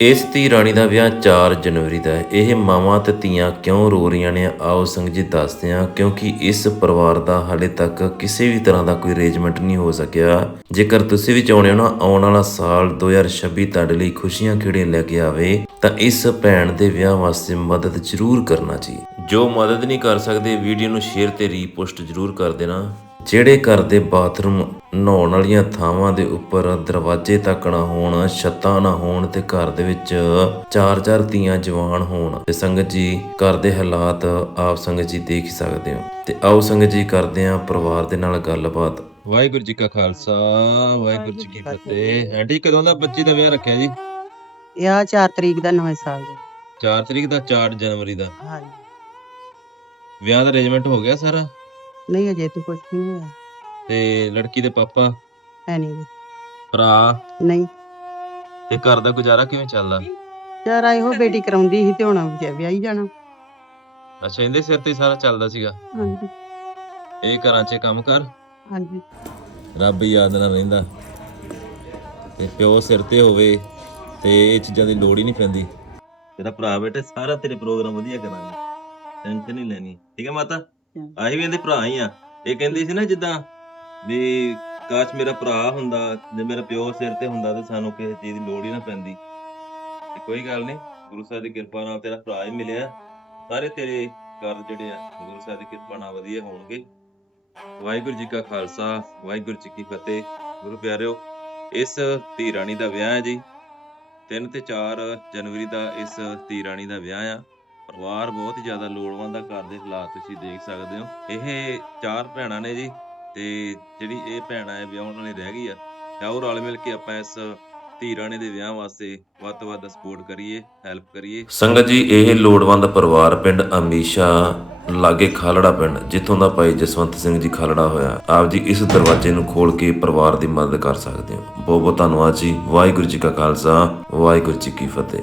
ਇਸ ਧੀ ਰਾਣੀ ਦਾ ਵਿਆਹ 4 ਜਨਵਰੀ ਦਾ ਹੈ। ਇਹ ਮਾਵਾਂ ਤੇ ਧੀਆਂ ਕਿਉਂ ਰੋ ਰਹੀਆਂ ਨੇ? ਆਓ ਸੰਗਤ ਜੀ ਦੱਸਦੇ ਹਾਂ, ਕਿਉਂਕਿ ਇਸ ਪਰਿਵਾਰ ਦਾ ਹਾਲੇ ਤੱਕ ਕਿਸੇ ਵੀ ਤਰ੍ਹਾਂ ਦਾ ਕੋਈ ਅਰੇਂਜਮੈਂਟ ਨਹੀਂ ਹੋ ਸਕਿਆ। ਜੇਕਰ ਤੁਸੀਂ ਵੀ ਚਾਹੁੰਦੇ ਹੋ ਨਾ, ਆਉਣ ਵਾਲਾ ਸਾਲ 2026 ਤੁਹਾਡੇ ਲਈ ਖੁਸ਼ੀਆਂ ਖੇੜੇ ਲੈ ਕੇ ਆਵੇ, ਤਾਂ ਇਸ ਭੈਣ ਦੇ ਵਿਆਹ ਵਾਸਤੇ ਮਦਦ ਜ਼ਰੂਰ ਕਰਨਾ ਜੀ। ਜੋ ਮਦਦ ਨਹੀਂ ਕਰ ਸਕਦੇ, ਵੀਡੀਓ ਨੂੰ ਸ਼ੇਅਰ ਤੇ ਰੀਪੋਸਟ ਜ਼ਰੂਰ ਕਰ ਦੇਣਾ। ਜਿਹੜੇ ਘਰ ਦੇ ਬਾਥਰੂਮ ਨਹਾਉਣ ਵਾਲੀਆਂ ਥਾਵਾਂ ਦੇ ਉੱਪਰ ਦਰਵਾਜ਼ੇ ਤੱਕ ਨਾ ਹੋਣ ਛੱਤਾਂ ਨਾ ਹੋਣ ਤੇ ਘਰ ਦੇ ਵਿੱਚ ਚਾਰ ਚਾਰ ਧੀਆਂ ਜਵਾਨ ਹੋਣ। ਤੇ ਸੰਗਤ ਜੀ ਘਰ ਦੇ ਹਾਲਾਤ ਆਪ ਸੰਗਤ ਜੀ ਦੇਖ ਹੀ ਸਕਦੇ ਹੋ। ਤੇ ਆਓ ਸੰਗਤ ਜੀ ਕਰਦੇ ਹਾਂ ਪਰਿਵਾਰ ਦੇ ਨਾਲ ਗੱਲਬਾਤ। ਵਾਹਿਗੁਰੂ ਜੀ ਕਾ ਖਾਲਸਾ ਵਾਹਿਗੁਰੂ ਜੀ ਕੀ ਫਤਿਹ। ਆਂਟੀ ਕਦੋਂ ਦਾ ਬੱਚੀ ਦਾ ਵਿਆਹ ਰੱਖਿਆ ਜੀ? ਇਹ ਆ 4 ਤਰੀਕ ਦਾ ਨਵੇਂ ਸਾਲ ਦਾ। 4 ਤਰੀਕ ਦਾ 4 ਜਨਵਰੀ ਦਾ। ਹਾਂਜੀ। ਵਿਆਹ ਦਾ ਅਰੇਂਜਮੈਂਟ ਹੋ ਗਿਆ ਸਾਰਾ? ਨਹੀਂ ਅਜੇ ਤੂੰ ਕੁਝ ਨਹੀਂ ਹੋਇਆ। ਤੇ ਲੜਕੀ ਦੇ ਪਾਪਾ? ਹੈ ਨਹੀਂ ਭਰਾ? ਨਹੀਂ। ਤੇ ਘਰ ਦਾ ਗੁਜ਼ਾਰਾ ਕਿਵੇਂ ਚੱਲਦਾ? ਯਾਰ ਇਹੋ ਬੇਟੀ ਕਰਾਉਂਦੀ ਸੀ ਤੇ ਹੁਣ ਵਿਆਹ- ਵਿਆਹੀ ਜਾਣਾ। ਅੱਛਾ ਇਹਦੇ ਸਿਰ ਤੇ ਹੀ ਸਾਰਾ ਚੱਲਦਾ ਸੀਗਾ? ਹਾਂਜੀ। ਇਹ ਘਰਾਂ 'ਚ ਕੰਮ ਕਰ? ਹਾਂਜੀ। ਰੱਬ ਯਾਦ ਨਾਲ ਰਹਿੰਦਾ। ਤੇ ਪਿਓ ਸਿਰ ਤੇ ਹੋਵੇ ਤੇ ਇਹ ਚੀਜ਼ਾਂ ਦੀ ਲੋੜ ਹੀ ਨਹੀਂ ਪੈਂਦੀ। ਤੇਰਾ ਭਰਾ ਬੇਟੇ ਸਾਰਾ ਤੇਰੇ ਪ੍ਰੋਗਰਾਮ ਵਧੀਆ ਕਰਾਂਗੇ। ਟੈਨਸ਼ਨ ਨਹੀਂ ਲੈਣੀ। ਠੀਕ ਹੈ ਮਾਤਾ? ਅਸੀਂ ਵੀ ਇਹਦੇ ਭਰਾ ਹੀ ਆ। ਇਹ ਕਹਿੰਦੀ ਸੀ ਨਾ ਜਿੱਦਾਂ ਵੀ ਕਾਸ਼ ਮੇਰਾ ਭਰਾ ਹੁੰਦਾ, ਜੇ ਮੇਰਾ ਪਿਓ ਸਿਰ ਤੇ ਹੁੰਦਾ ਤੇ ਸਾਨੂੰ ਕਿਸੇ ਚੀਜ਼ ਦੀ ਲੋੜ ਹੀ ਨਾ ਪੈਂਦੀ। ਤੇ ਕੋਈ ਗੱਲ ਨਹੀਂ, ਗੁਰੂ ਸਾਹਿਬ ਦੀ ਕਿਰਪਾ ਨਾਲ ਤੇਰਾ ਭਰਾ ਹੀ ਮਿਲਿਆ। ਸਾਰੇ ਤੇਰੇ ਕਰ ਜਿਹੜੇ ਆ, ਗੁਰੂ ਸਾਹਿਬ ਦੀ ਕਿਰਪਾ ਨਾਲ ਵਧੀਆ ਹੋਣਗੇ। ਵਾਹਿਗੁਰੂ ਜੀ ਕਾ ਖਾਲਸਾ, ਵਾਹਿਗੁਰੂ ਜੀ ਕੀ ਫਤਿਹ। ਗੁਰੂ ਪਿਆਰਿਓ, ਇਸ ਧੀ ਰਾਣੀ ਦਾ ਵਿਆਹ ਹੈ ਜੀ। 3 ਤੇ 4 ਜਨਵਰੀ ਦਾ ਇਸ ਧੀ ਰਾਣੀ ਦਾ ਵਿਆਹ ਆ। ਪਰਿਵਾਰ ਬਹੁਤ ਹੀ ਜ਼ਿਆਦਾ ਲੋੜਵੰਦ ਆ, ਘਰ ਦੇ ਹਾਲਾਤ ਤੁਸੀਂ ਦੇਖ ਸਕਦੇ ਹੋ। ਇਹ ਚਾਰ ਭੈਣਾਂ ਨੇ ਜੀ, ਤੇ ਜਿਹੜੀ ਇਹ ਭੈਣ ਹੈ ਵਿਆਹਣ ਵਾਲੀ ਰਹਿ ਗਈ ਆ। ਤੇ ਰਲ ਮਿਲ ਕੇ ਆਪਾਂ ਇਸ ਧੀ ਰਾਣੀ ਦੇ ਵਿਆਹ ਵਾਸਤੇ ਵੱਧ ਤੋਂ ਵੱਧ ਸਪੋਰਟ ਕਰੀਏ ਹੈਲਪ ਕਰੀਏ। ਸੰਗਤ ਜੀ, ਇਹ ਲੋੜਵੰਦ ਪਰਿਵਾਰ ਪਿੰਡ ਅਮੀਸ਼ਾ, ਲਾਗੇ ਖਾਲੜਾ ਪਿੰਡ, ਜਿੱਥੋਂ ਦਾ ਭਾਈ ਜਸਵੰਤ ਸਿੰਘ ਜੀ ਖਾਲੜਾ ਹੋਇਆ। ਆਪ ਜੀ ਇਸ ਦਰਵਾਜ਼ੇ ਨੂੰ ਖੋਲ ਕੇ ਪਰਿਵਾਰ ਦੀ ਮਦਦ ਕਰ ਸਕਦੇ ਹੋ। ਬਹੁਤ ਬਹੁਤ ਧੰਨਵਾਦ ਜੀ। ਵਾਹਿਗੁਰੂ ਜੀ ਕਾ ਖਾਲਸਾ, ਵਾਹਿਗੁਰੂ ਜੀ ਕੀ ਫਤਿਹ।